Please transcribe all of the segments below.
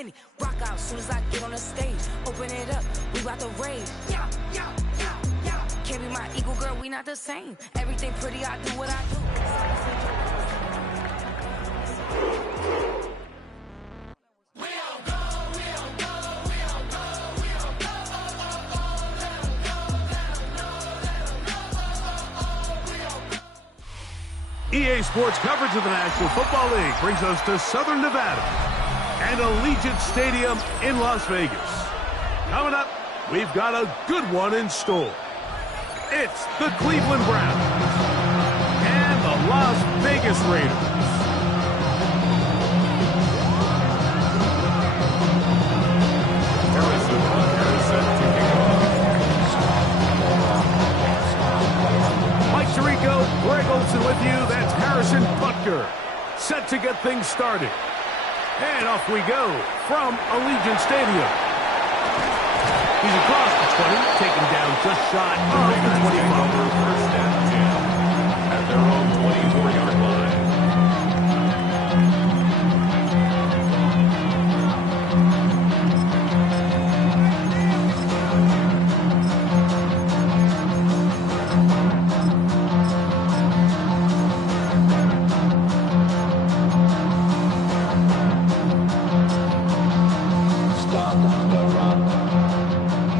plenty. Rock out soon as I get on the stage. Open it up, we about to rage. Yeah, yeah, yeah, yeah. Can't be my equal, girl, we not the same. Everything pretty, I do what I do. EA Sports coverage of the National Football League brings us to Southern Nevada and Allegiant Stadium in Las Vegas. Coming up, we've got a good one in store. It's the Cleveland Browns and the Las Vegas Raiders. Mike Tirico, Greg Olson with you. That's Harrison Butker, set to get things started. And off we go from Allegiant Stadium. He's across the 20, taken down just shy of the 25. First and 10 at their own 24-yard line.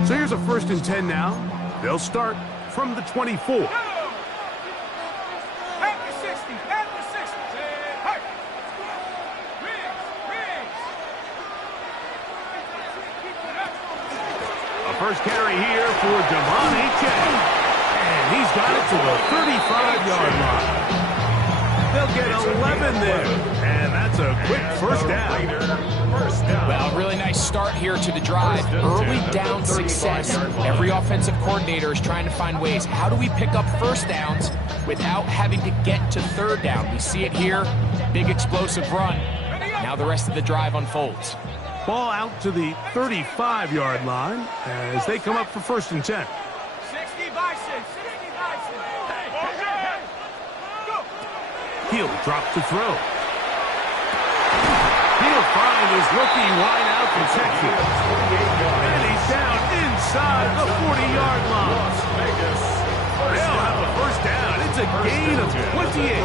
So here's a 1st and 10 now. They'll start from the 24. A first carry here for Devon Achane. And he's got it to the 35-yard line. They'll get 11 there. And that's a quick first down. Well, really nice start here to the drive. Early down success. Every offensive coordinator is trying to find ways. How do we pick up first downs without having to get to third down? We see it here. Big explosive run. Now the rest of the drive unfolds. Ball out to the 35-yard line as they come up for 1st and 10. 60 by 6. 60 by 6. He'll drop to throw. He'll find his rookie wideout protection. And he's down inside the 40-yard line. They'll have a first down. It's a gain of 28.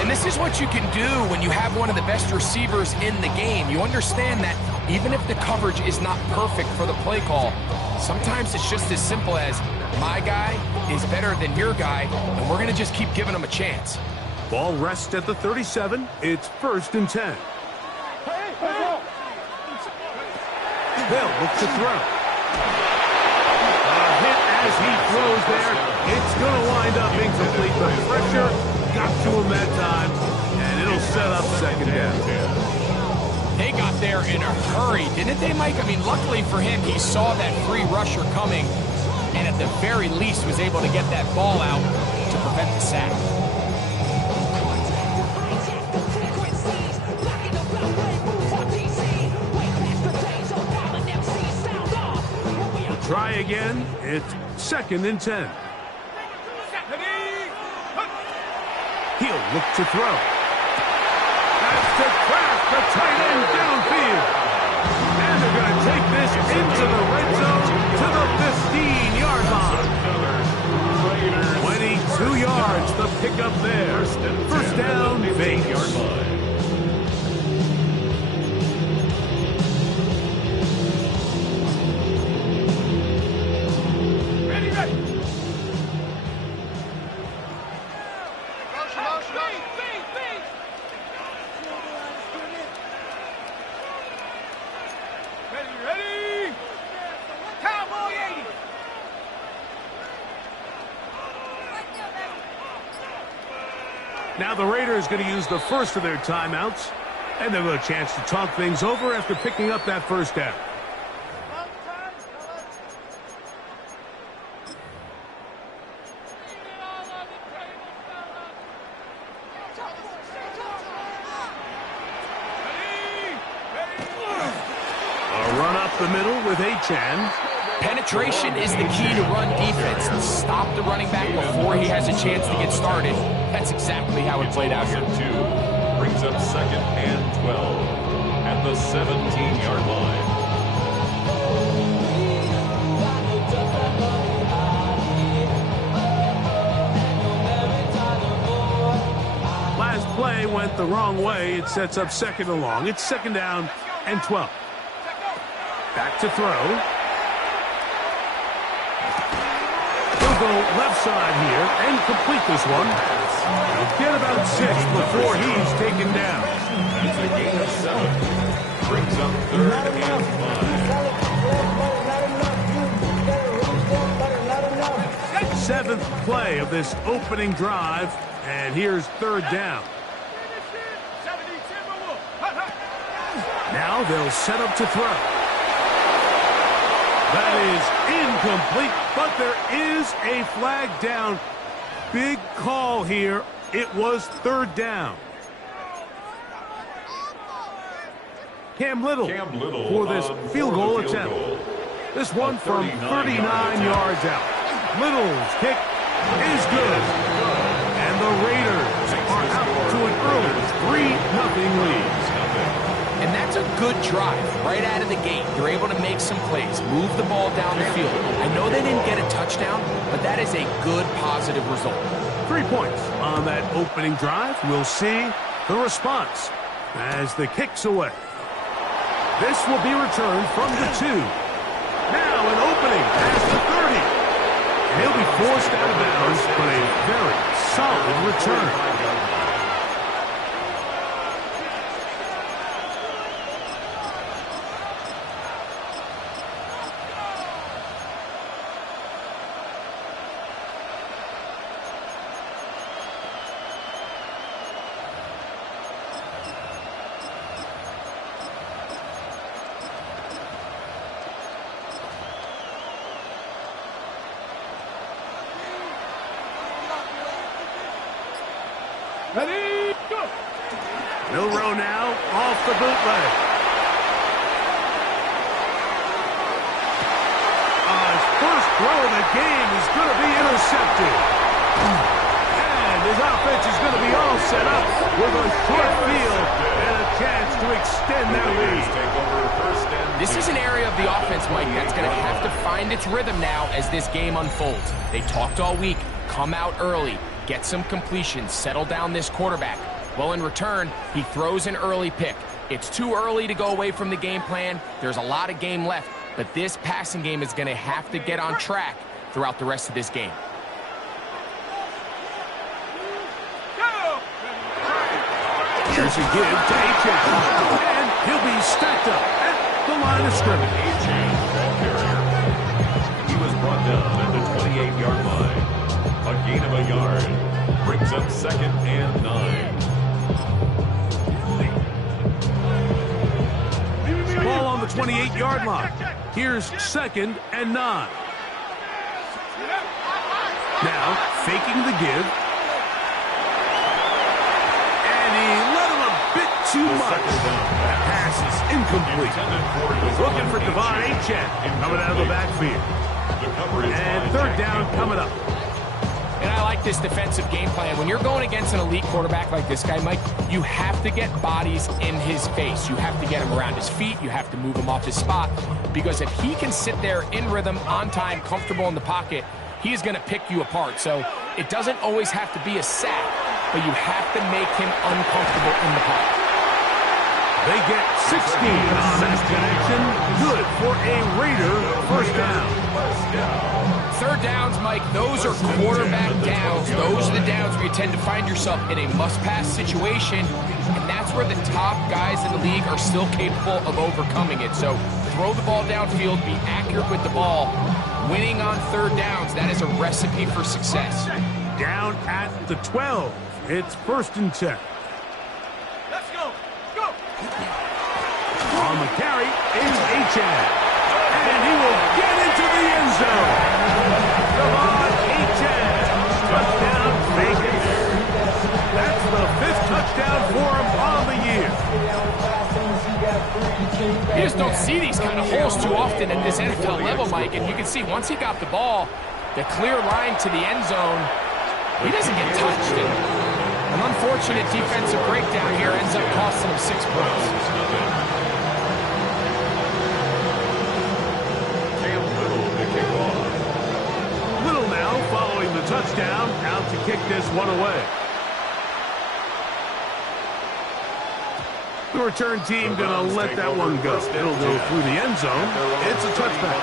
And this is what you can do when you have one of the best receivers in the game. You understand that even if the coverage is not perfect for the play call, sometimes it's just as simple as my guy is better than your guy, and we're going to just keep giving him a chance. Ball rests at the 37. It's 1st and 10. They'll look to throw. A hit as he throws there. It's going to wind up incomplete. The pressure got to him that time, and it'll set up 2nd down. They got there in a hurry, didn't they, Mike? I mean, luckily for him, he saw that free rusher coming, and at the very least was able to get that ball out to prevent the sack. Try again. It's 2nd and 10. He'll look to throw. That's to crack the tight end downfield. And they're going to take this into the red zone to the 15-yard line. 22 yards, the pickup there. First down, Vegas. Now the Raiders going to use the first of their timeouts, and they'll have a chance to talk things over after picking up that first down. A run up the middle with Achane. Penetration is the key to run defense. Stop the running back before he has a chance to get started. That's exactly how it played out here. Brings up 2nd and 12 at the 17-yard line. Last play went the wrong way. It sets up second and long. It's second down and 12. Back to throw. He'll go left side here and complete this one. He'll get about 6 before he's taken down. That's a gain of 7. Brings up 3rd and 5. 7th play of this opening drive, and here's 3rd down. Now they'll set up to throw. That is incomplete, but there is a flag down. Big call here. It was 3rd down. Cam Little for this field goal attempt. This one from 39 yards out. Little's kick is good. And the Raiders are out to an early 3-0 lead. And that's a good drive right out of the gate. They're able to make some plays, move the ball down the field. I know they didn't get a touchdown, but that is a good, positive result. 3 points on that opening drive. We'll see the response as the kick's away. This will be returned from the 2. Now an opening past the 30. And he'll be forced out of bounds, but a very solid return. Ready, go! Milroe now off the bootleg. His first throw of the game is going to be intercepted. And his offense is going to be all set up with a short field and a chance to extend their lead. This is an area of the offense, Mike, that's going to have to find its rhythm now as this game unfolds. They talked all week, come out early, get some completions, settle down this quarterback. Well, in return, he throws an early pick. It's too early to go away from the game plan. There's a lot of game left, but this passing game is going to have to get on track throughout the rest of this game. Here's a give to Achane, and he'll be stacked up at the line of scrimmage. He was brought down at the 28-yard line. A gain of a yard brings up 2nd and 9. Ball on the 28-yard line. Here's 2nd and 9. Now faking the give. And he let him a bit too much. That pass is incomplete. Looking for Devon Achane coming out of the backfield. And 3rd down coming up. And I like this defensive game plan. When you're going against an elite quarterback like this guy, Mike, you have to get bodies in his face. You have to get him around his feet. You have to move him off his spot. Because if he can sit there in rhythm, on time, comfortable in the pocket, he is going to pick you apart. So it doesn't always have to be a sack, but you have to make him uncomfortable in the pocket. They get 16 on that connection. Good for a Raider first down. 3rd downs, Mike, those are quarterback downs. Those are the downs where you tend to find yourself in a must-pass situation, and that's where the top guys in the league are still capable of overcoming it. So throw the ball downfield, be accurate with the ball. Winning on 3rd downs, that is a recipe for success. Down at the 12. It's 1st and 10. Let's go! Go! On the carry is Achane. And he will get into the end zone. Devon Achane. Touchdown, Vegas. That's the 5th touchdown for him on the year. You just don't see these kind of holes too often at this NFL level, Mike. And you can see once he got the ball, the clear line to the end zone, he doesn't get touched. And an unfortunate defensive breakdown here ends up costing him 6 points. down, out to kick this one away. The return team going to let that one go. It'll go through the end zone. It's a touchback.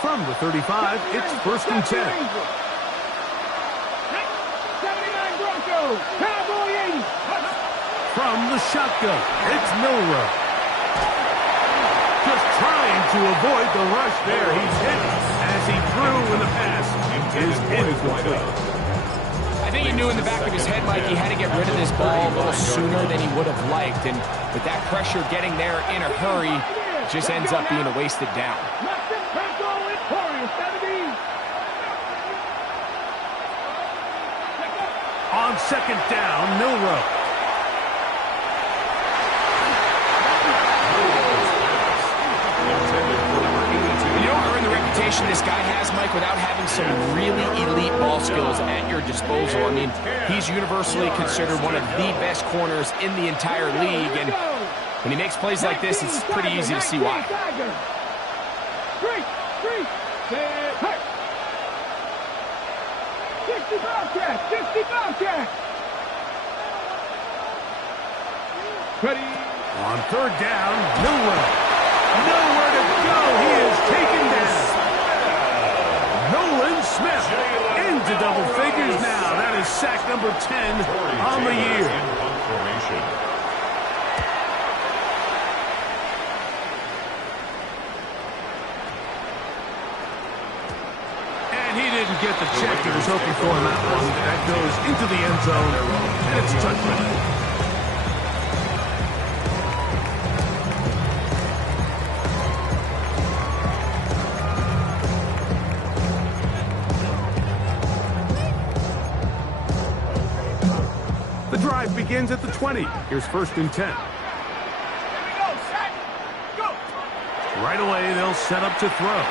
From the 35, it's 1st and 10. 79 Broncos, Cowboy 80. From the shotgun, it's Milroe. Just trying to avoid the rush there. He's hit as he threw when the pass is incomplete. I think he knew in the back of his head, Mike, he had to get rid of this ball a little sooner than he would have liked. And with that pressure getting there in a hurry, it just ends up being a wasted down. On 2nd down, Milroe. You don't earn the reputation this guy has, Mike, without having some really elite ball skills at your disposal. I mean, he's universally considered one of the best corners in the entire league, and when he makes plays like this, it's pretty easy to see why. 65 catch. Ready. On 3rd down, Milroe. Nowhere to go. He is taken down. Nolan Smith into double figures now. That is sack number 10 on the year. And he didn't get the check he was hoping for on that one. That goes into the end zone, and it's a touchdown. The drive begins at the 20. Here's 1st and 10. Right away, they'll set up to throw.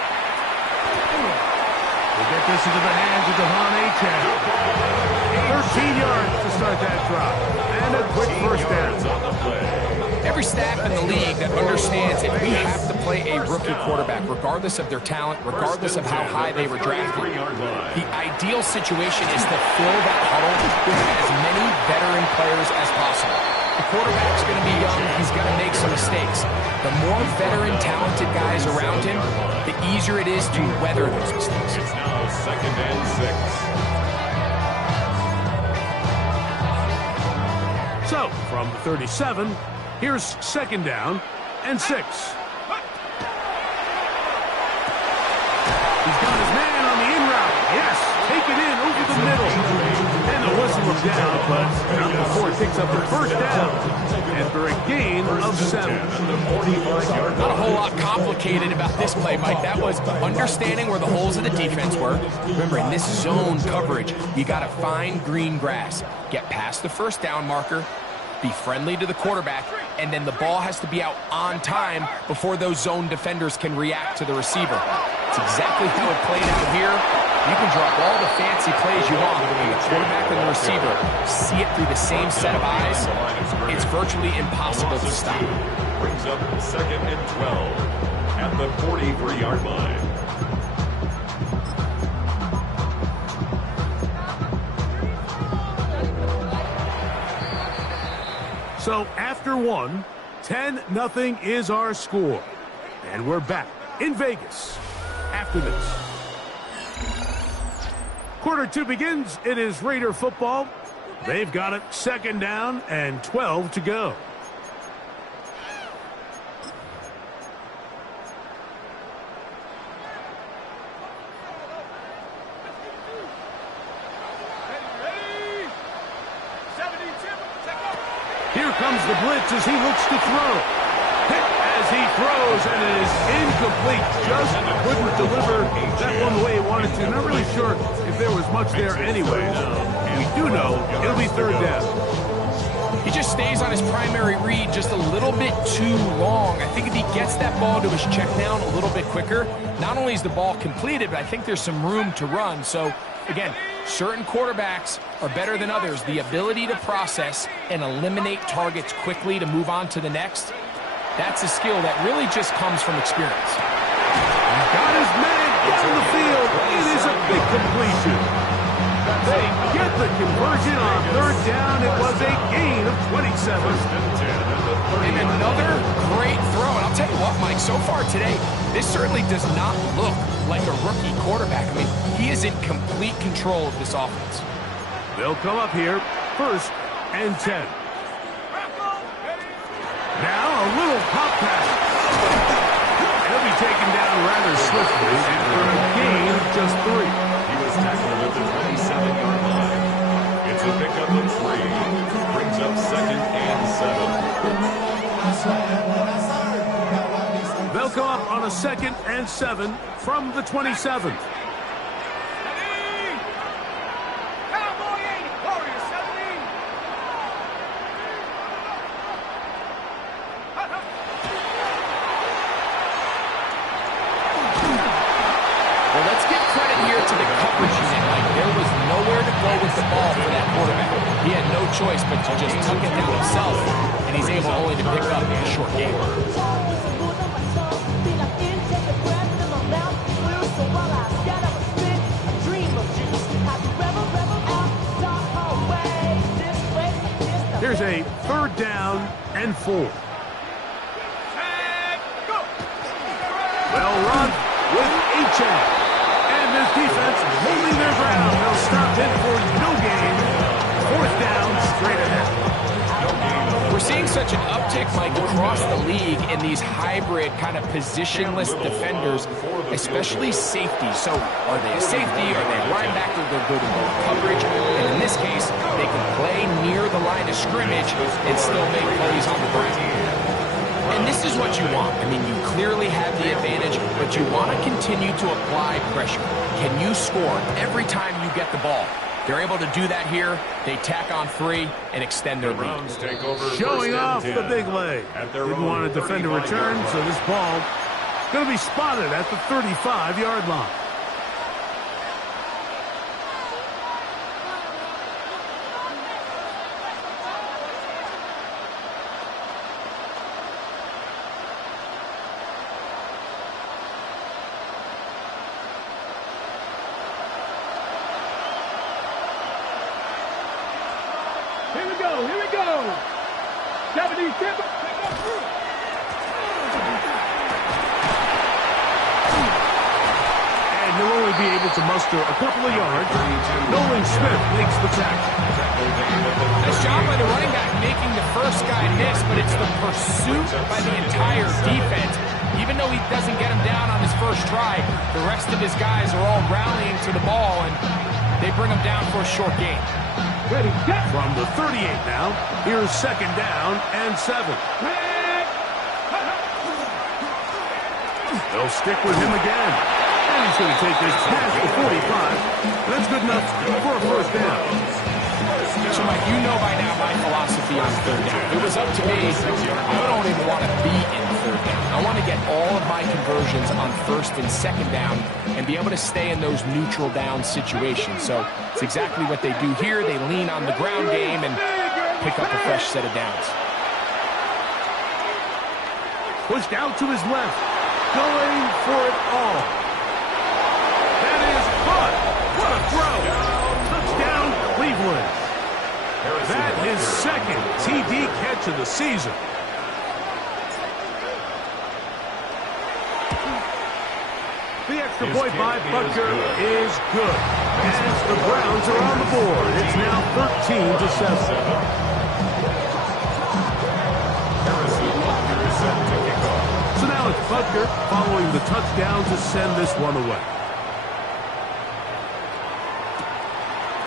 We'll get this into the hands of Devon Achane. 13 yards to start that drive. And a quick 1st down. Every staff in the league that understands if we have to play a rookie quarterback, regardless of their talent, regardless of how high they were drafted, the ideal situation is to fill that huddle with as many veteran players as possible. The quarterback's going to be young. He's going to make some mistakes. The more veteran, talented guys around him, the easier it is to weather those mistakes. It's now 2nd and 6. So, from the 37, here's 2nd down and 6. He's got his man on the in route. Yes, take it in over the middle. And the whistle is down, but not before it picks up the 1st down. And for a gain of 7. Not a whole lot complicated about this play, Mike. That was understanding where the holes of the defense were. Remember, in this zone coverage, you got to find green grass. Get past the 1st down marker, be friendly to the quarterback, and then the ball has to be out on time before those zone defenders can react to the receiver. It's exactly how it played out here. You can drop all the fancy plays you want, but when the quarterback and the receiver see it through the same set of eyes, it's virtually impossible to stop. Brings up 2nd and 12 at the 43-yard line. So after 1, 10-0 is our score. And we're back in Vegas after this. Quarter 2 begins. It is Raider football. They've got it 2nd down and 12 to go. Here comes the blitz as he looks to throw. Hit as he throws, and it is incomplete. Just couldn't deliver that one the way he wanted to. Not really sure if there was much there anyway. We do know it'll be 3rd down. He just stays on his primary read just a little bit too long. I think if he gets that ball to his check down a little bit quicker, not only is the ball completed, but I think there's some room to run. So, again, Certain quarterbacks are better than others. The ability to process and eliminate targets quickly to move on to the next, that's a skill that really just comes from experience. He's got his man down the field. It is a big completion. They get the conversion on third down. It was a gain of 27. And another great throw. And I'll tell you what, Mike, so far today, this certainly does not look like a rookie quarterback. I mean, he is in complete control of this offense. They'll come up here, 1st and 10. Now a little pop pass. He'll be taken down rather swiftly after a gain of just 3. He was tackled at the 27-yard line. It's a pickup of 3. Brings up 2nd and 7. They'll come up on a 2nd and 7 from the 27th. He had no choice but to just tuck it down himself, and he's able only to pick up a short game. Here's a 3rd down and 4. Well run with Achane. And this defense holding their ground. They'll stop it for no gain. 4th down, straight ahead. We're seeing such an uptick, Mike, across the league in these hybrid kind of positionless defenders, especially safety. So are they a safety? Are they a linebacker? They're good in both coverage. And in this case, they can play near the line of scrimmage and still make plays on the ground. And this is what you want. I mean, you clearly have the advantage, but you want to continue to apply pressure. Can you score every time you get the ball? They're able to do that here. They tack on 3 and extend their lead. Showing off the big leg. Didn't want to defend a return, so this ball going to be spotted at the 35-yard line. Here we go, here we go. 70, pick up. And he'll only be able to muster a couple of yards. Nolan Smith makes the tackle. Nice job by the running back making the first guy miss, but it's the pursuit by the entire defense. Even though he doesn't get him down on his first try, the rest of his guys are all rallying to the ball, and they bring him down for a short gain. Ready, get. From the 38 now, here's 2nd down and 7. They'll stick with him again. And he's going to take this past the 45. That's good enough for a 1st down. So, Mike, you know by now my philosophy on 3rd down. If it was up to me, I don't even want to be in 3rd down. I want to get all of my conversions on 1st and 2nd down and be able to stay in those neutral down situations. So it's exactly what they do here. They lean on the ground game and pick up a fresh set of downs. Pushed out to his left. Going for it all. That is caught. What a throw. Touchdown, Cleveland. That is 2nd TD catch of the season. The extra point by Butker is good. As the Browns are on the board, it's now 13-7. So now it's Butker following the touchdown to send this one away.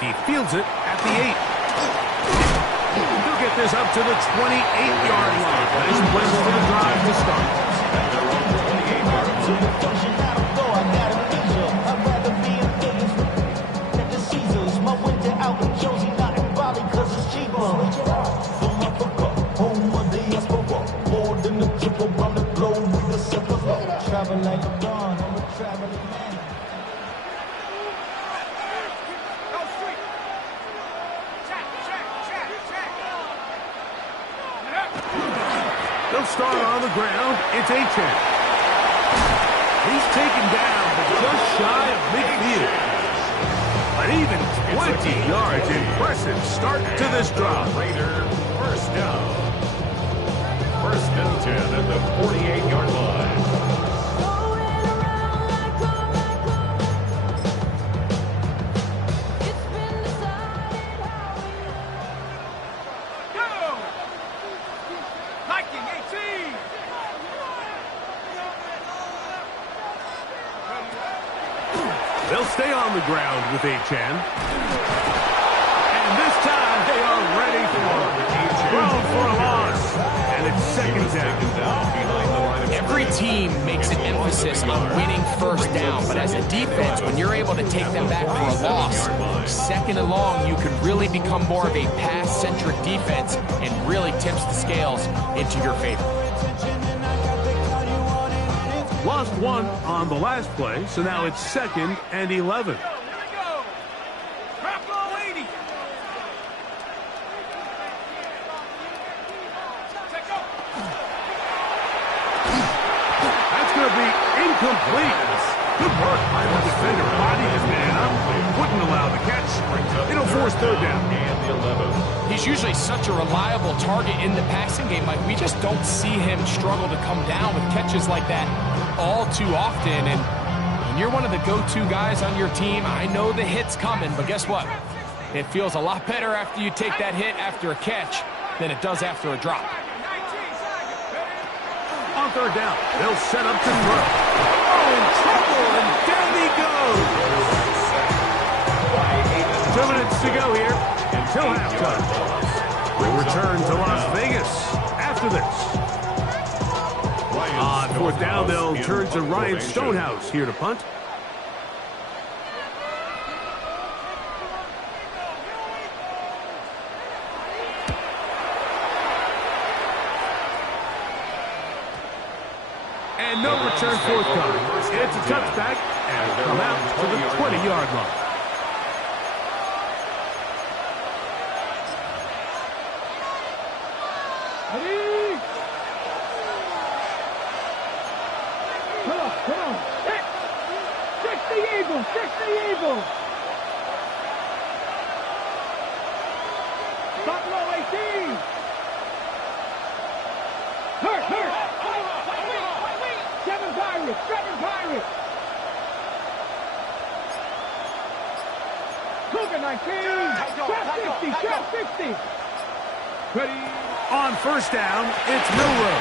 He fields it at the 8. He'll get this up to the 28-yard line. Nice place for the drive to start. They'll start on the ground. It's Achane. He's taken down, but just shy of midfield. An even 20 yards. Impressive start to this drive. Raider, first down. First and 10 at the 48-yard line. They'll stay on the ground with Achane. And this time they are ready for it. Thrown for a loss. And it's second down. Every team makes an emphasis on winning first down, but as a defense, when you're able to take them back for a loss, second and long, you can really become more of a pass-centric defense and really tips the scales into your favor. Lost one on the last play, so now it's second and 11. That's going to be incomplete. Good work by the defender. Body his man up. Wouldn't allow the catch. It'll force third down. And the 11. He's usually such a reliable target in the passing game. Like, we just don't see him struggle to come down with catches like that all too often. And when you're one of the go-to guys on your team, I know the hit's coming, but guess what? It feels a lot better after you take that hit after a catch than it does after a drop. On third down, they'll set up to throw. Oh, in trouble, and down he goes. 2 minutes to go here until halftime. We'll return to Las Vegas after this. On fourth down, they'll turn to Ryan Stonehouse here to punt. And no return forthcoming. It's a touchback, and it'll come out to the 20-yard line. Come on. Fix the Eagles. Buffalo 18. Hurt. Seven Pirates. Cougar 19. Trap 50. Ready. On first down, it's Milroe.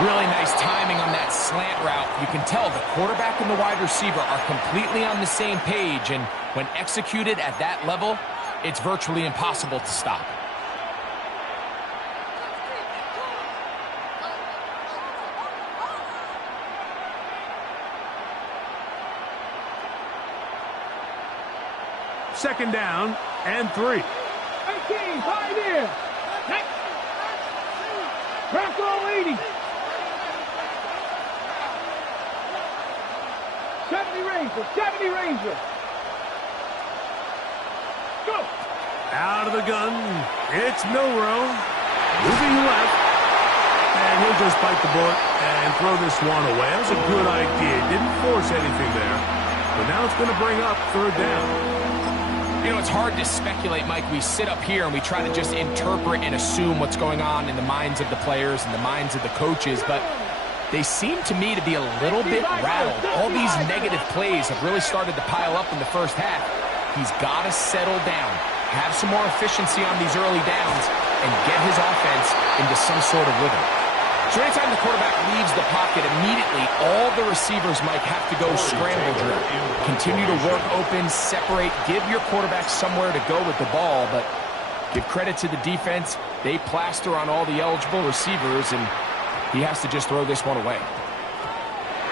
Really nice timing on that slant route. You can tell the quarterback and the wide receiver are completely on the same page, and when executed at that level, it's virtually impossible to stop. Second down and 3. 18, pioneer. Bronco 80. 70 Ranger. Go. Out of the gun, it's Milroe. Moving left. And he'll just bite the bullet and throw this one away. That was a good idea. Didn't force anything there. But now it's going to bring up third down. You know, it's hard to speculate, Mike. We sit up here and we try to just interpret and assume what's going on in the minds of the players and the minds of the coaches, but they seem to me to be a little bit rattled. All these negative plays have really started to pile up in the first half. He's got to settle down, have some more efficiency on these early downs, and get his offense into some sort of rhythm. So anytime the quarterback leaves the pocket, immediately all the receivers might have to go scramble drill. Continue to work open, separate, give your quarterback somewhere to go with the ball, but give credit to the defense. They plaster on all the eligible receivers, and he has to just throw this one away.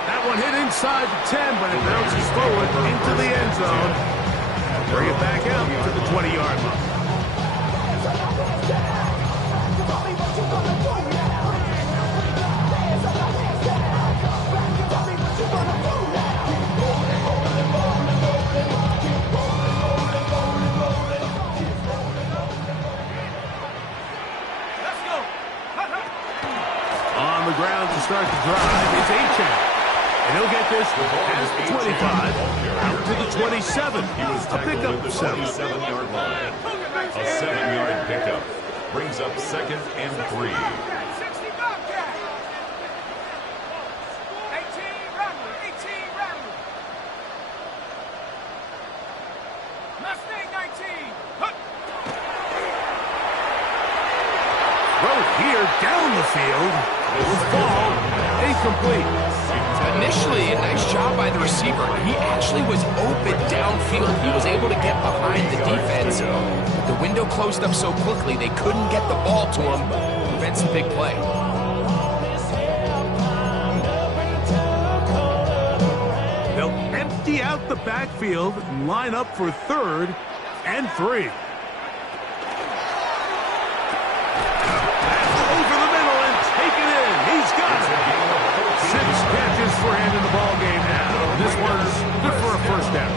That one hit inside the 10, but it bounces forward into the end zone. Bring it back out to the 20-yard line. start the drive is Achane. And he'll get this past the 25, out to the 27. A pickup of 7. 27-yard line. A 7-yard pickup brings up 2nd and 3. Throw here down the field. It will fall incomplete. Initially, a nice job by the receiver. He actually was open downfield. He was able to get behind the defense. The window closed up so quickly, they couldn't get the ball to him. Prevents a big play. They'll empty out the backfield and line up for 3rd and 3. For him in the ball game now. This one's good for a first down.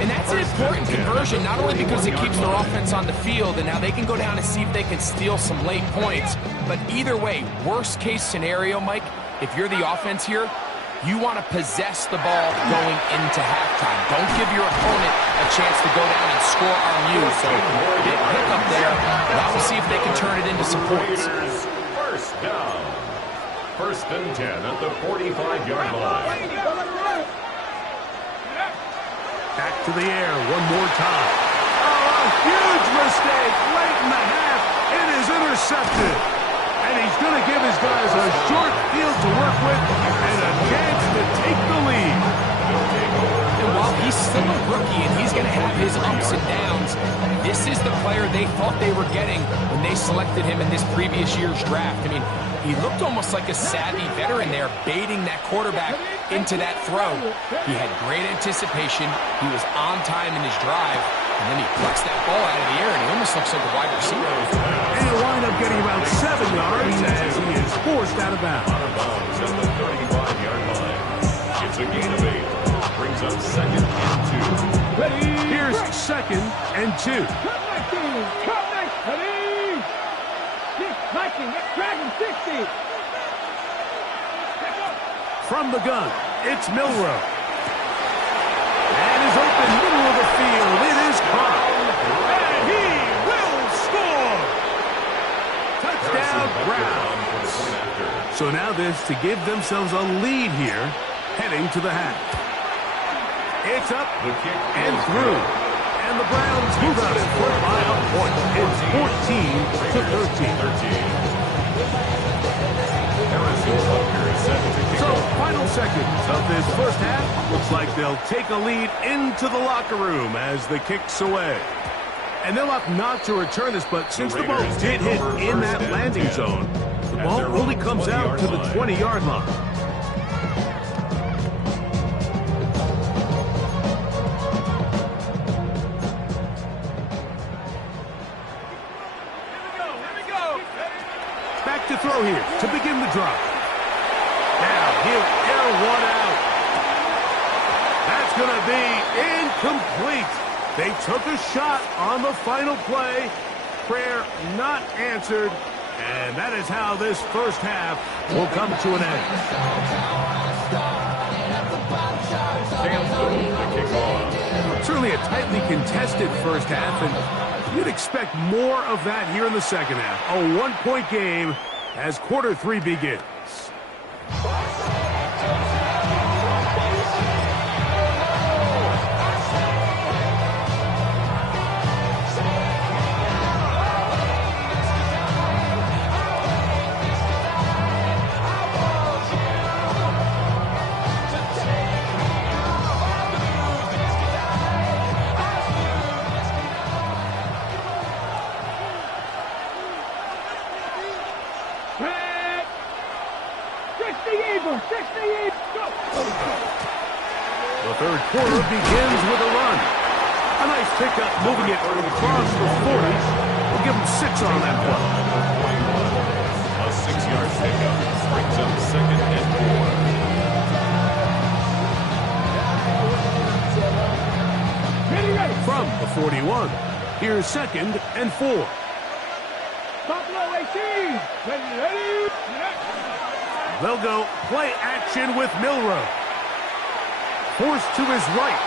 And that's an important conversion, not only because it keeps their offense on the field and now they can go down and see if they can steal some late points, but either way, worst case scenario, Mike, if you're the offense here, you want to possess the ball going into halftime. Don't give your opponent a chance to go down and score on you. So big pick up there. Now we'll see if they can turn it into some points. First down. 1st and 10 at the 45-yard line. Back to the air one more time. Oh, a huge mistake late in the half. It is intercepted. And he's going to give his guys a short field to work with and a chance to take the lead. And while he's still a rookie and he's going to have his ups and downs, this is the player they thought they were getting when they selected him in this previous year's draft. I mean, he looked almost like a savvy veteran there, baiting that quarterback into that throw. He had great anticipation. He was on time in his drive. And then he plucks that ball out of the air, and he almost looks like a wide receiver. And he'll wind up getting about 7 yards as he is forced out of bounds. Out of bounds at the 35-yard line. It's a gain of 8. Brings up 2nd and 2. Here's 2nd and 2. Dragon 60. From the gun, it's Milroe. And is open middle of the field. It is caught. And he will score. Touchdown, Browns. So now this to give themselves a lead here, heading to the half. It's up and through. And the Browns move out in front by a point. It's 14-13. So, final seconds of this first half. Looks like they'll take a lead into the locker room as the kick's away. And they'll opt not to return this, but since the ball did hit in that landing zone, the ball only comes out to the 20-yard line. Back to throw here to begin the drive. Now he'll air one out. That's going to be incomplete. They took a shot on the final play. Prayer not answered. And that is how this first half will come to an end. Certainly a tightly contested first half, and you'd expect more of that here in the second half. A one-point game as quarter 3 begins. The third quarter begins with a run. A nice pickup, moving it across the 40. We'll give him 6 on that play. A 6-yard pickup brings up 2nd and 4. From the 41, here's 2nd and 4. Buffalo 18. Ready. They'll go play action with Milroe. Forced to his right.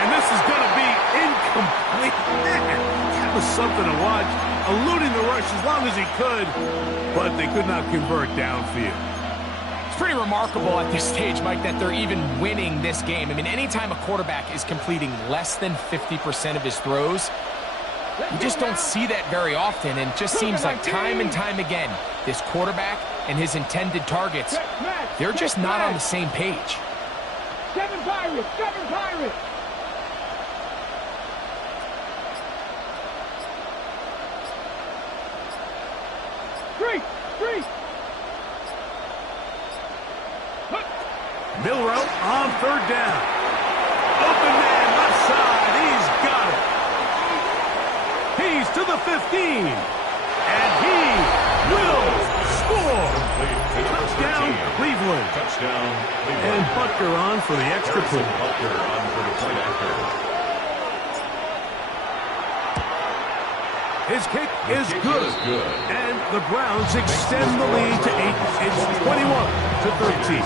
And this is going to be incomplete. That was something to watch. Eluding the rush as long as he could, but they could not convert downfield. It's pretty remarkable at this stage, Mike, that they're even winning this game. I mean, anytime a quarterback is completing less than 50% of his throws, you just don't see that very often, and it just seems like time and time again, this quarterback and his intended targets, they're just not on the same page. 7 Pirates! 7 Pirates! Milroe on third down. Open man left side. He's got it. He's to the 15. And he will score. Touchdown, Cleveland. Touchdown, Cleveland. And Butker on for the extra point. Butker on for the point after. His kick is good. And the Browns extend the lead to 8. It's 21-13.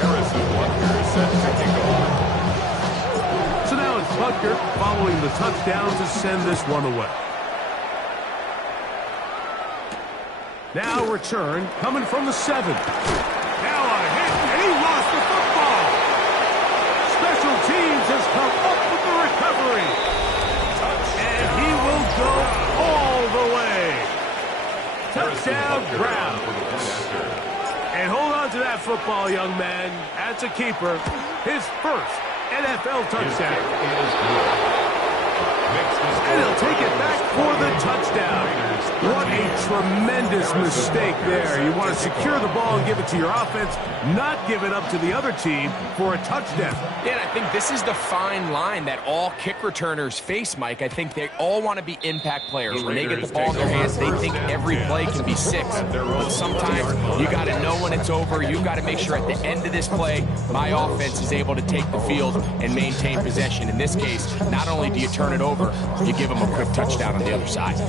Harrison Butker is set to kick off. So now it's Butker following the touchdown to send this one away. Now return coming from the 7. Now a hit, and he lost the football. Special teams has come up with the recovery. And he will go all the way. Touchdown, Browns. And hold on to that football, young man. That's a keeper. His first NFL touchdown. And he'll take it back for the touchdown. What a tremendous mistake there. You want to secure the ball and give it to your offense, not give it up to the other team for a touchdown. Yeah, and I think this is the fine line that all kick returners face, Mike. I think they all want to be impact players. When they get the ball in their hands, they think every play can be 6. But sometimes you got to know when it's over. You got to make sure at the end of this play, my offense is able to take the field and maintain possession. In this case, not only do you turn it over, you give them a quick touchdown on the other side.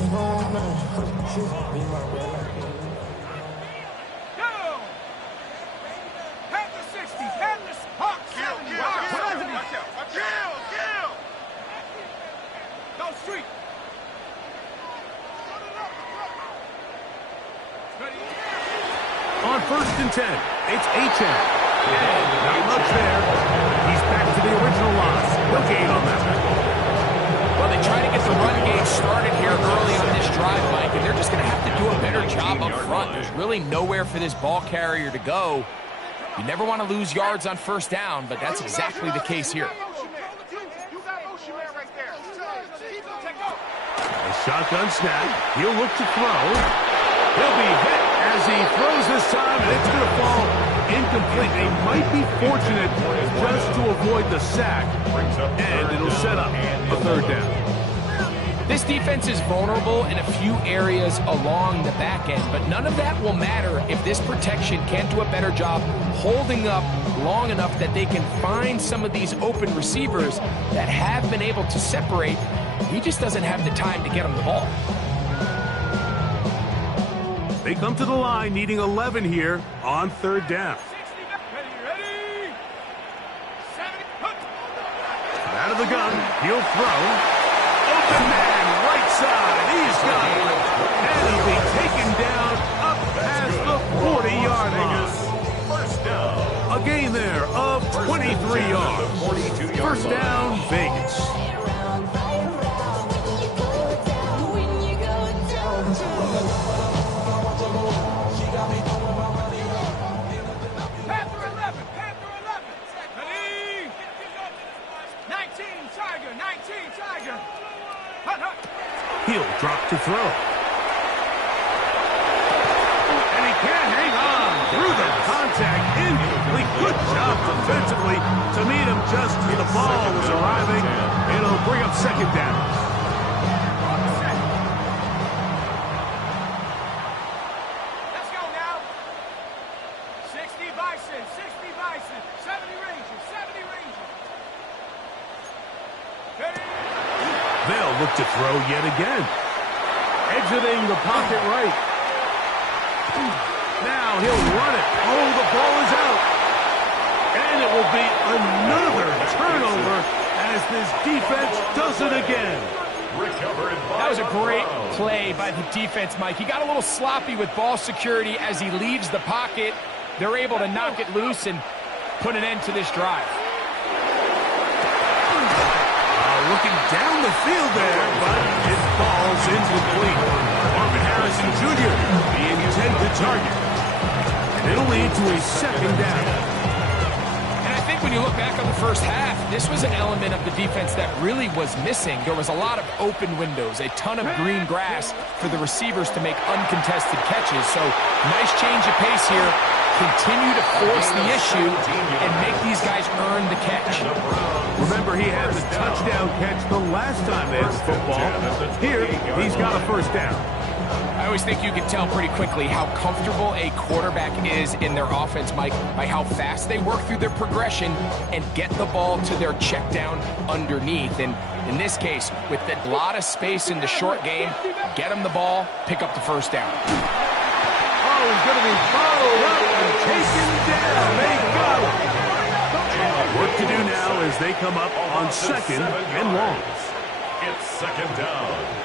On 1st and 10, it's Achane. And not much there. He's back to the original line. No gain on that. Well, they try to get the run game started here early on this drive, Mike, and they're just going to have to do a better job up front. There's really nowhere for this ball carrier to go. You never want to lose yards on 1st down, but that's exactly the case here. A shotgun snap. He'll look to throw. He'll be hit as he throws this time, and it's going to fall incomplete. They might be fortunate just to avoid the sack, and it'll set up a 3rd down. This defense is vulnerable in a few areas along the back end, but none of that will matter if this protection can't do a better job holding up long enough that they can find some of these open receivers that have been able to separate. He just doesn't have the time to get them the ball. They come to the line needing 11 here on 3rd down. Out of the gun, he'll throw. Open man, right side, he's got it. And he'll be taken down up past the 40-yard line. A gain there of 23 yards. 1st down, Vegas. He'll drop to throw. And he can't hang on through the contact. Incomplete. Good job defensively to meet him just as the ball was arriving. It'll bring up 2nd down. Let's go now. 60 Bison, 70 Rangers, 70 Rangers. look to throw yet again. Exiting the pocket right. Now he'll run it. Oh, the ball is out. And it will be another turnover as this defense does it again. That was a great play by the defense, Mike. He got a little sloppy with ball security as he leaves the pocket. They're able to knock it loose and put an end to this drive. Looking down the field there, but it falls incomplete. Marvin Harrison Jr. the intended target. And it'll lead to a second down. And I think when you look back on the first half, this was an element of the defense that really was missing. There was a lot of open windows, a ton of green grass for the receivers to make uncontested catches. So nice change of pace here. Continue to force the issue and make these guys earn the catch. Remember, he had the touchdown catch the last time they had football. Here, he's got a first down. I always think you can tell pretty quickly how comfortable a quarterback is in their offense, Mike, by how fast they work through their progression and get the ball to their check down underneath. And in this case, with a lot of space in the short game, get them the ball, pick up the first down. Oh, he's going to be followed up and taken down. They got him. Work to do now as they come up on second and long. It's second down.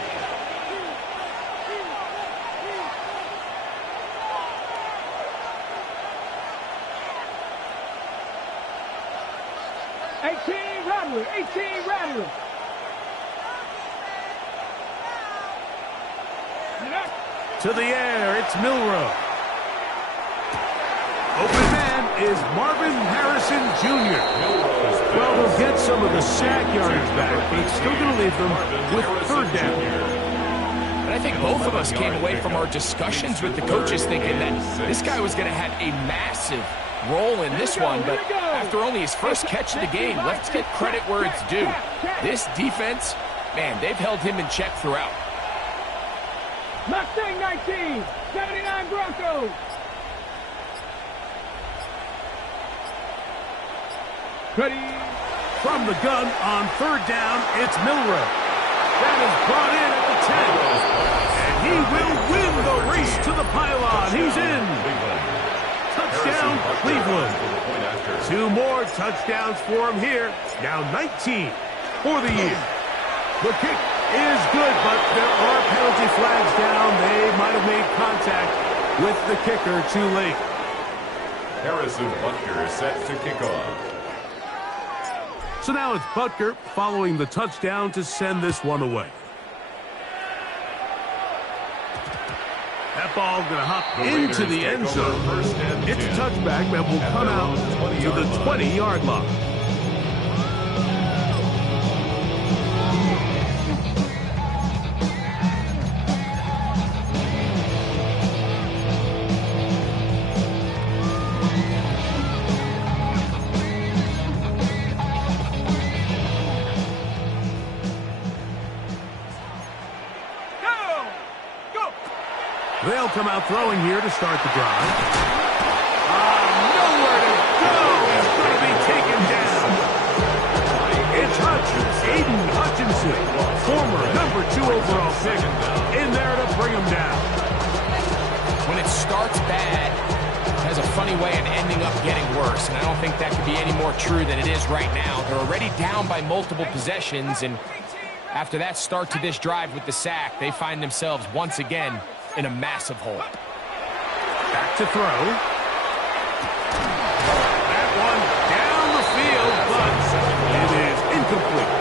Rattler, 18 Rattler. To the air, it's Milroe. Open man is Marvin Harrison Jr. Well, they'll get some of the sack yards back, but it's still going to leave them with third down. And I think both of us came away from our discussions with the coaches thinking that this guy was going to have a massive role in this one, but after only his first catch of the game, let's get credit where it's due. This defense, man, they've held him in check throughout. Mustang 19, 79 Broncos. Ready. From the gun on third down, it's Milroe. That is brought in at the 10. And he will win the race to the pylon. He's in. Touchdown, Cleveland. 2 more touchdowns for him here. Now 19 for the year. The kick is good, but there are penalty flags down. They might have made contact with the kicker too late. Harrison Butker is set to kick off. So now it's Butker following the touchdown to send this one away. That ball going to hop into the end zone. It's a touchback that will come out to the 20-yard line. They'll come out throwing here to start the drive. Nowhere to go. He's going to be taken down. It's Aiden Hutchinson, former #2 overall pick, in there to bring him down. When it starts bad, it has a funny way of ending up getting worse, and I don't think that could be any more true than it is right now. They're already down by multiple possessions, and after that start to this drive with the sack, they find themselves once again in a massive hole. Back to throw. That one down the field, but it is incomplete.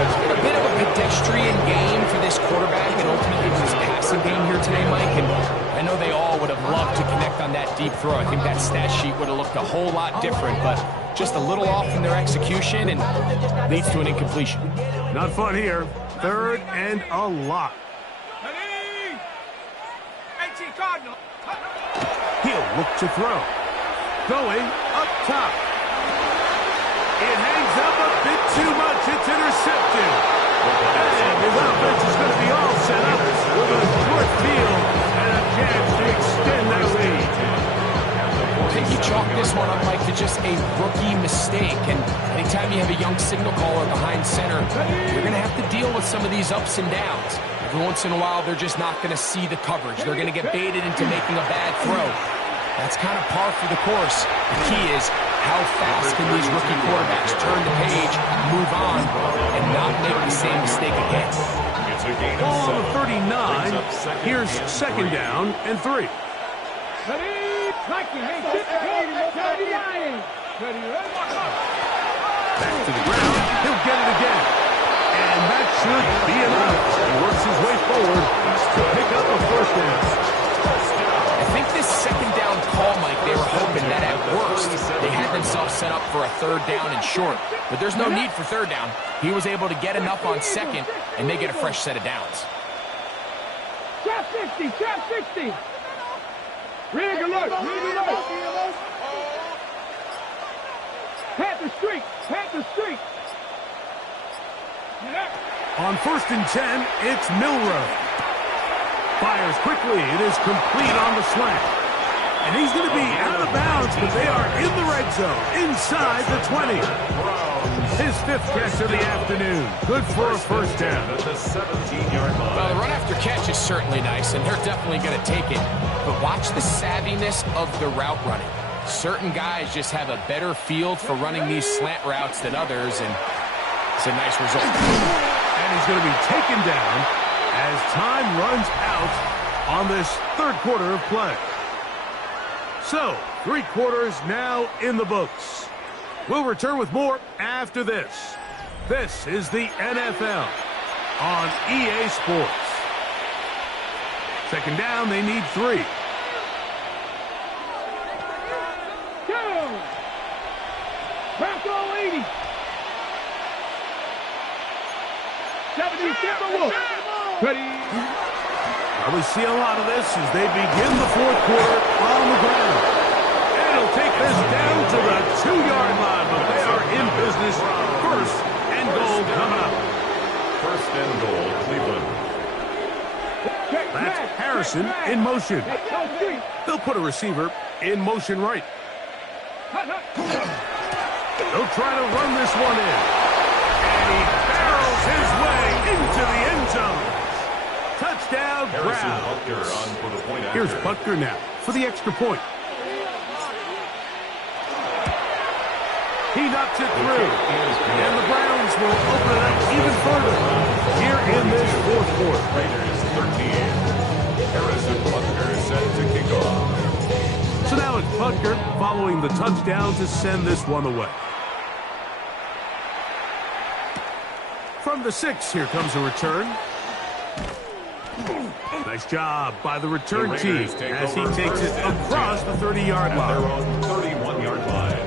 It's been a bit of a pedestrian game for this quarterback and ultimately his passing game here today, Mike. And I know they all would have loved to connect on that deep throw. I think that stat sheet would have looked a whole lot different, but just a little off in their execution and leads to an incompletion. Not fun here. Third and a lot. He'll look to throw. Going up top. It hangs up a bit too much. It's intercepted. And his offense is going to be all set up with a short field and a chance to extend that lead. I think you chalk this one up, Mike, to just a rookie mistake. And anytime you have a young signal caller behind center, you're going to have to deal with some of these ups and downs. Every once in a while, they're just not going to see the coverage. They're going to get baited into making a bad throw. That's kind of par for the course. The key is how fast can these rookie quarterbacks turn the page, move on, and not make the same mistake again. Ball on the 39. Here's second down and 3. Back to the ground. He'll get it again. And that should be enough. He works his way forward to pick up a first down. I think this second down call, Mike, they were hoping that at worst they had themselves set up for a third down and short. But there's no need for third down. He was able to get enough on second, and they get a fresh set of downs. Trap 60, trap 60. Rig alert, rig alert. Panther streak, Panther streak. On 1st and 10, it's Milroe. Fires quickly. It is complete on the slant. And he's going to be out of bounds, but they are in the red zone, inside the 20. His 5th catch of the afternoon. Good for a first down. At the 17-yard line. Well, the run after catch is certainly nice, and they're definitely going to take it. But watch the savviness of the route running. Certain guys just have a better field for running these slant routes than others, and it's a nice result. And he's going to be taken down as time runs out on this third quarter of play. So, 3 quarters now in the books. We'll return with more after this. This is the NFL on EA Sports. Second down, they need 3. Go! Bronco 80. 70 Timberwolves. Ready. Well, we see a lot of this as they begin the fourth quarter on the ground. And it'll take this down to the 2-yard line, but they are in business. First and goal coming up. First and goal, Cleveland. That's Harrison in motion. They'll put a receiver in motion right. They'll try to run this one in. And he barrels his way into the end zone. Touchdown, Brown. Here's Butker now for the extra point. He knocks it through. And the Browns will open it up even further here in this fourth quarter. Raiders 13. Harrison Butker set to kick off. So now it's Butker following the touchdown to send this one away. From the 6, here comes a return. Nice job by the return team as he takes it across the 30-yard line. Their own 31-yard line.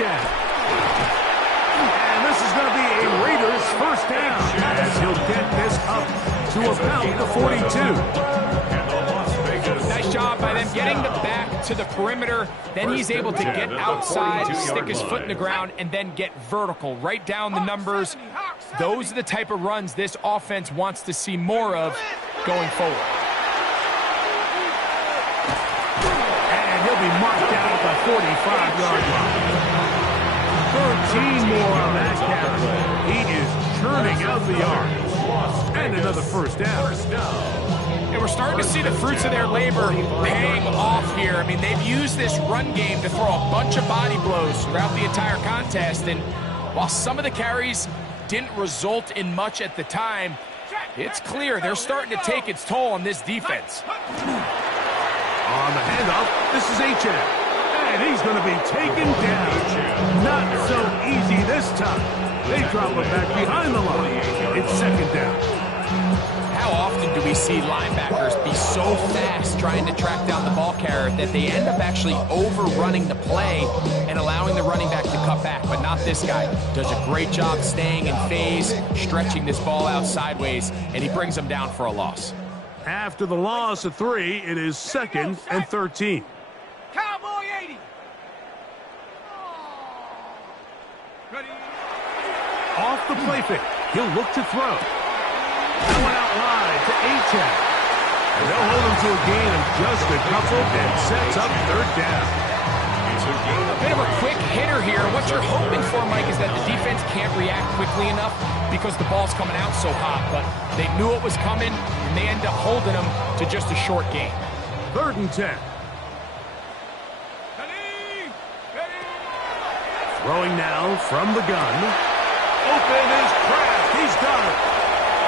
And this is going to be a Raiders first down as he'll get this up to about the 42. Nice job by them getting the back to the perimeter. Then he's able to get outside, stick his foot in the ground, and then get vertical right down the numbers. Those are the type of runs this offense wants to see more of going forward. And he'll be marked down at the 45-yard line. 13 more on that carry. He is churning out the yards. And another first down. And we're starting to see the fruits of their labor paying off here. I mean, they've used this run game to throw a bunch of body blows throughout the entire contest. And while some of the carries didn't result in much at the time, it's clear they're starting to take its toll on this defense. On the handoff, this is Achane. And he's going to be taken down. Not so easy this time. They drop him back behind the line. It's second down. How do we see linebackers be so fast trying to track down the ball carrier that they end up actually overrunning the play and allowing the running back to cut back, but not this guy. Does a great job staying in phase, stretching this ball out sideways, and he brings them down for a loss. After the loss of 3, it is 2nd and 13. Cowboy 80. Ready. Off the play fake. He'll look to throw. That one out wide to A-Chat. And they'll hold him to a gain of just a couple and sets up 3rd down. A bit of a quick hitter here. What you're hoping for, Mike, is that the defense can't react quickly enough because the ball's coming out so hot. But they knew it was coming, and they end up holding them to just a short gain. 3rd and 10. Ready. Ready. Throwing now from the gun. Open is Kraft. He's got it.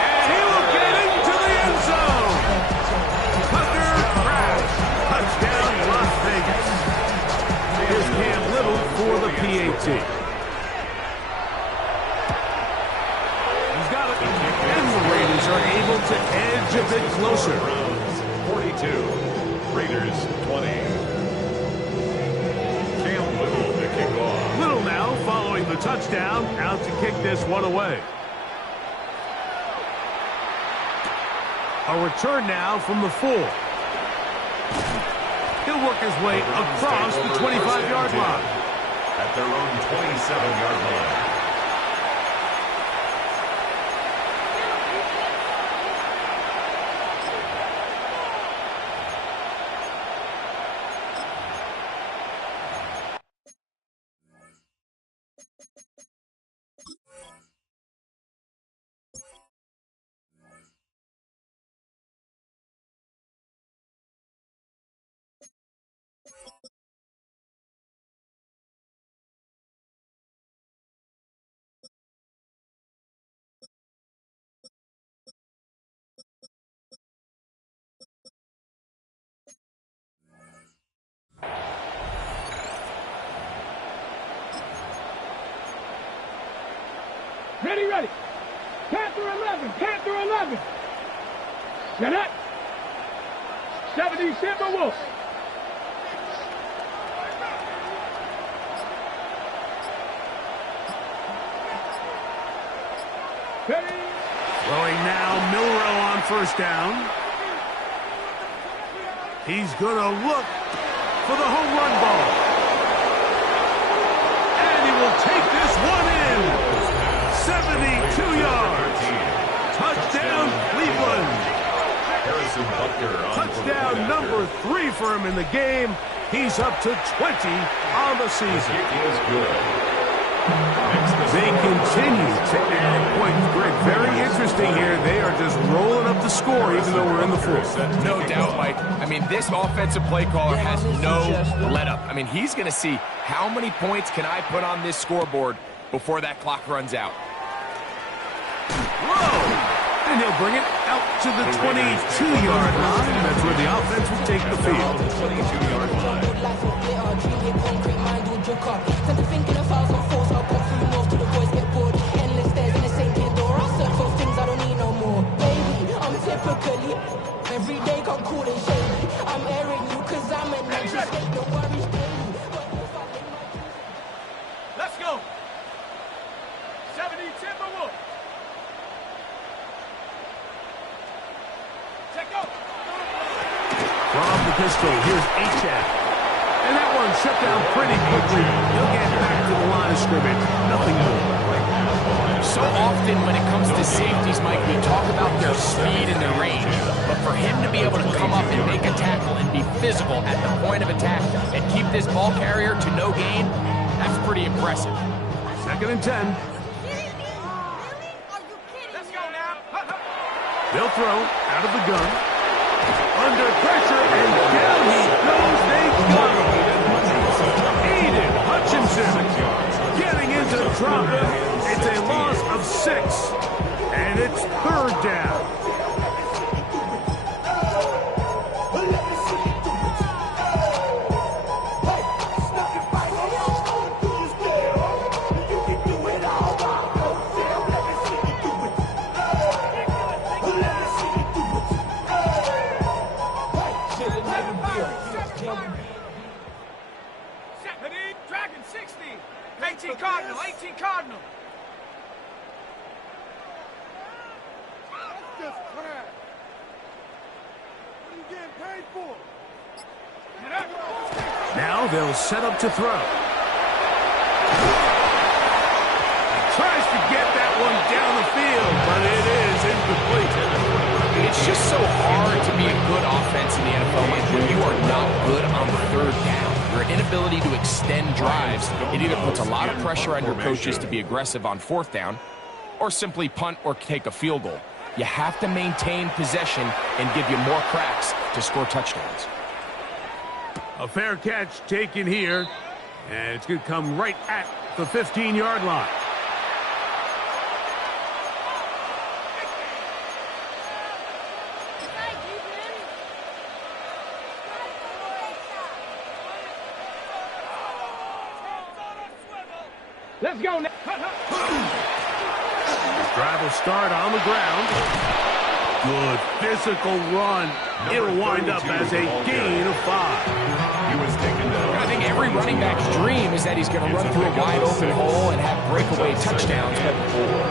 And he will get into the end zone. Tucker Kraft. Touchdown, Las Vegas. Here's Cam Little for the PAT. He's got it. And the Raiders are able to edge a bit closer. 42. Raiders 20. Cam Little to kick off. Little now following the touchdown, out to kick this one away. A return now from the 4. He'll work his way across the 25-yard line. At their own 27-yard line. Ready, ready. Panther 11, Panther 11. Get up. 70 Timberwolves. Ready. Throwing now, Milrow on 1st down. He's going to look for the home run ball. And he will take this one in. 72 yards. Touchdown, Cleveland. Harrison Butker. Touchdown number 3 for him in the game. He's up to 20 on the season. Kick is good. They continue to add points. Greg, very interesting here. They are just rolling up the score even though we're in the 4th. No doubt, Mike. I mean, this offensive play caller has no let-up. I mean, he's going to see how many points can I put on this scoreboard before that clock runs out. Whoa! And he'll bring it out to the 22-yard line. That's where the offense will take the field. 22-yard line. Every day come cool and shady. I'm airing you cause I'm an anxious state. No worries, baby. Let's go. 70 Timberwolves. Check out. From the pistol, here's A-Chat. And that one shut down pretty quickly. He'll get back to the line of scrimmage. Nothing more. So often when it comes to safeties, Mike, we talk about their speed and their range. But for him to be able to come up and make a tackle and be physical at the point of attack and keep this ball carrier to no gain, that's pretty impressive. 2nd and 10. Let's go now. They'll throw out of the gun. Under pressure, and down he goes. They got him. Aiden Hutchinson getting into trouble. It's a loss of 6, and it's 3rd down. 18 Cardinal, 18 Cardinal. That's just crap. What are you getting paid for? Now they'll set up to throw. He tries to get that one down the field, but it is incomplete. It's just so hard to be a good offense in the NFL, Mike, when you are not good on third down. Your inability to extend drives, it either puts a lot of pressure on your coaches to be aggressive on fourth down or simply punt or take a field goal. You have to maintain possession and give you more cracks to score touchdowns. A fair catch taken here, and it's going to come right at the 15-yard line. Let's go now. Drive will start on the ground. Good physical run. It'll wind up as a gain of 5. He was taken down. I think every running back's dream is that he's going to run through a wide open hole and have breakaway touchdowns, but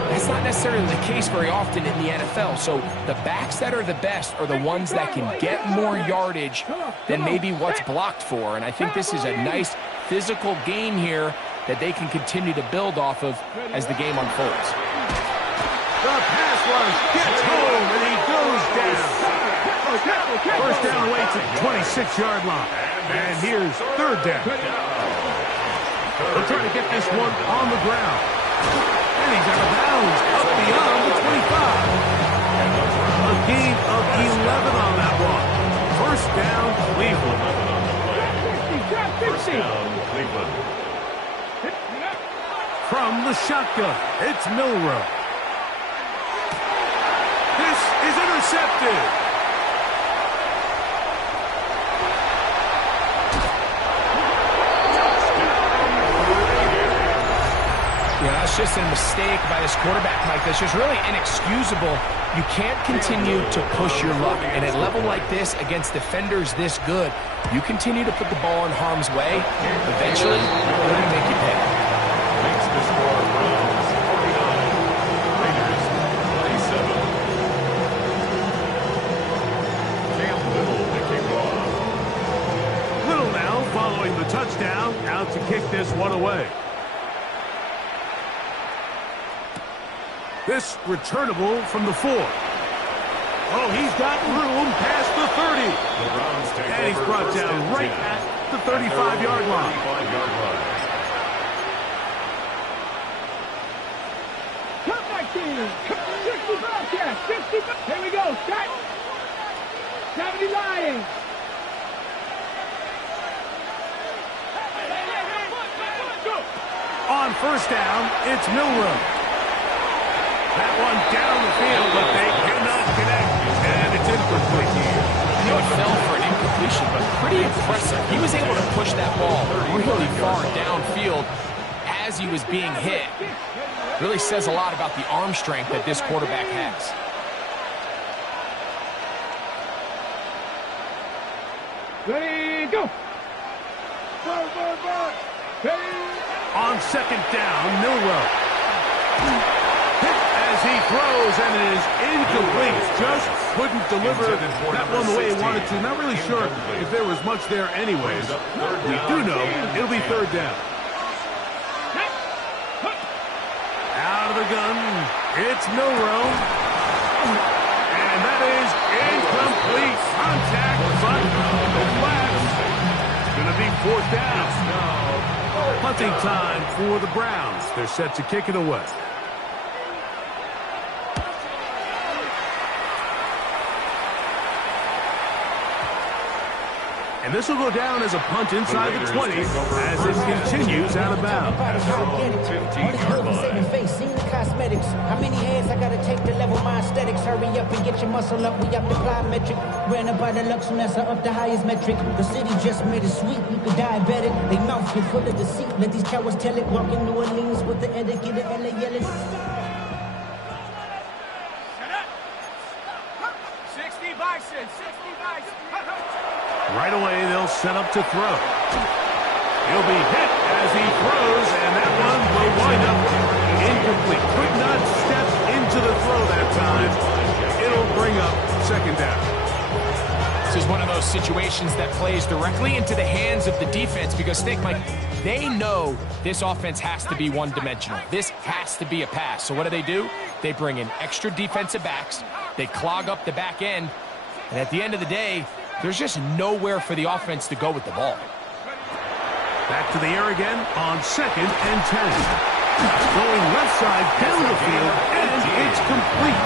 that's not necessarily the case very often in the NFL. So the backs that are the best are the ones that can get more yardage than maybe what's blocked for. And I think this is a nice physical game here that they can continue to build off of as the game unfolds. The pass rush gets home, and he goes down. First down away to the 26-yard line. And here's third down. They'll try to get this one on the ground. And he's out of bounds, up beyond the 25. A gain of 11 on that one. First down, Cleveland. First down, Cleveland. From the shotgun, it's Milroe. This is intercepted. Yeah, that's just a mistake by this quarterback, Mike. That's just really inexcusable. You can't continue to push your luck. And at a level like this, against defenders this good, you continue to put the ball in harm's way, eventually, they're going to make you pay. Makes the score Browns 49, Raiders 27. Cam Little picking off. Little now following the touchdown, out to kick this one away. This returnable from the 4. Oh, he's got room past the 30. The Browns take And he's over brought first down and right 10. at the 35-yard line. 35-yard line. Come back in. 65 catch. 65. Here we go. Shot. 70 Lions. On first down, it's Milroe. That one down the field, but they cannot connect, and it's incomplete. I know it fell for an incompletion, but pretty impressive. He was able to push that ball really far downfield as he was being hit. Really says a lot about the arm strength that this quarterback has. Ready, go. On second down, Milroe. Hit as he throws, and it is incomplete. Just couldn't deliver that one the way he wanted to. Not really sure if there was much there anyways. We do know it'll be third down. Out of the gun, it's Milroe. And that is incomplete. Contact, but the flags. It's going to be fourth down. Punting time for the Browns. They're set to kick it away. And this will go down as a punt inside the 20 as it continues out of bounds. Cosmetics. How many hands I gotta take to level my aesthetics? Hurry up and get your muscle up. We up the plyometric. Ran up by the Lux Nessa up the highest metric. The city just made it sweet. You could diabetic. They mouth get full of deceit. Let these cowards tell it. Walk in New Orleans with the etiquette of LA yelling. 60 Bison, 60 Bison. Right away, they'll set up to throw. He'll be hit as he throws, and that one will wind up incomplete. Could not step into the throw that time. It'll bring up second down. This is one of those situations that plays directly into the hands of the defense because, think, Mike, they know this offense has to be one-dimensional. This has to be a pass. So what do? They bring in extra defensive backs. They clog up the back end. And at the end of the day, there's just nowhere for the offense to go with the ball. Back to the air again on 2nd and 10. Going left side down the field, and it's complete.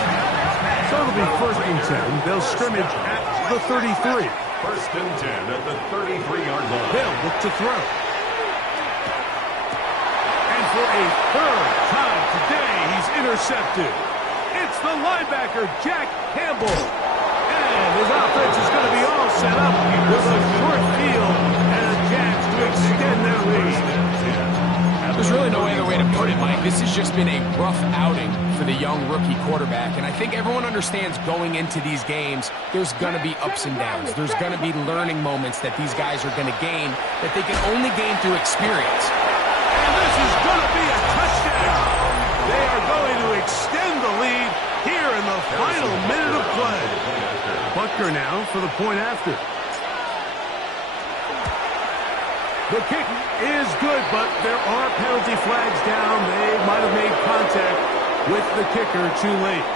So it'll be 1st and 10. They'll scrimmage at the 33. 1st and 10 at the 33-yard line. They'll look to throw. And for a 3rd time today, he's intercepted. It's the linebacker, Jack Campbell. And his offense is going to be all set up with a short field and a chance to extend their lead. There's really no other way to put it, Mike. This has just been a rough outing for the young rookie quarterback. And I think everyone understands going into these games, there's going to be ups and downs. There's going to be learning moments that these guys are going to gain that they can only gain through experience. And this is going to be a touchdown. They are going to extend the lead here in the final minute of play. Butker now for the point after. The kick is good, but there are penalty flags down. They might have made contact with the kicker too late.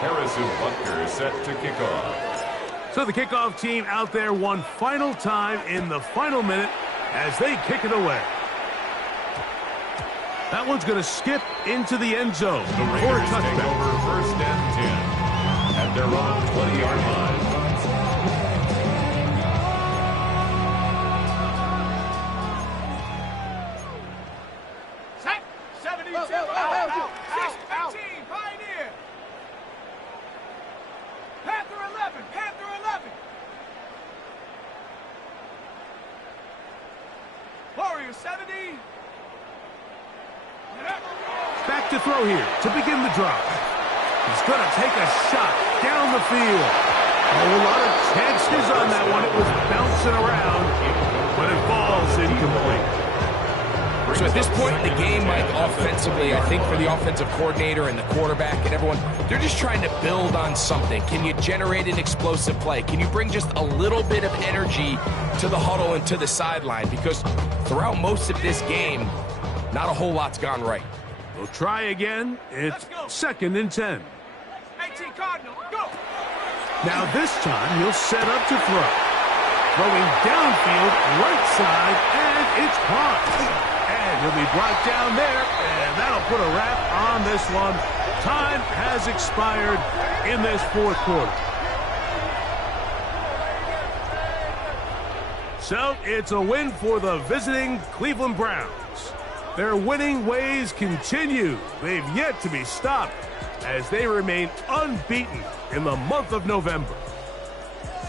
Harrison Butker set to kick off. So the kickoff team out there one final time in the final minute as they kick it away. That one's going to skip into the end zone The for a Raiders take touchdown. over 1st and 10 at their own 20-yard line. Set. 72. Out. 15. Pioneer. Panther 11. Panther 11. Warrior 70. Back to throw here to begin the drive. He's going to take a shot down the field. Oh, a lot of chances on that one. It was bouncing around, but it falls incomplete. So at this point in the game, Mike, offensively, I think for the offensive coordinator and the quarterback and everyone, they're just trying to build on something. Can you generate an explosive play? Can you bring just a little bit of energy to the huddle and to the sideline? Because throughout most of this game, not a whole lot's gone right. We'll try again. It's 2nd and 10. 18 Cardinal. Go. Now this time he'll set up to throw. Throwing downfield, right side, and it's caught. And he'll be brought down there, and that'll put a wrap on this one. Time has expired in this 4th quarter. So it's a win for the visiting Cleveland Browns. Their winning ways continue. They've yet to be stopped as they remain unbeaten in the month of November.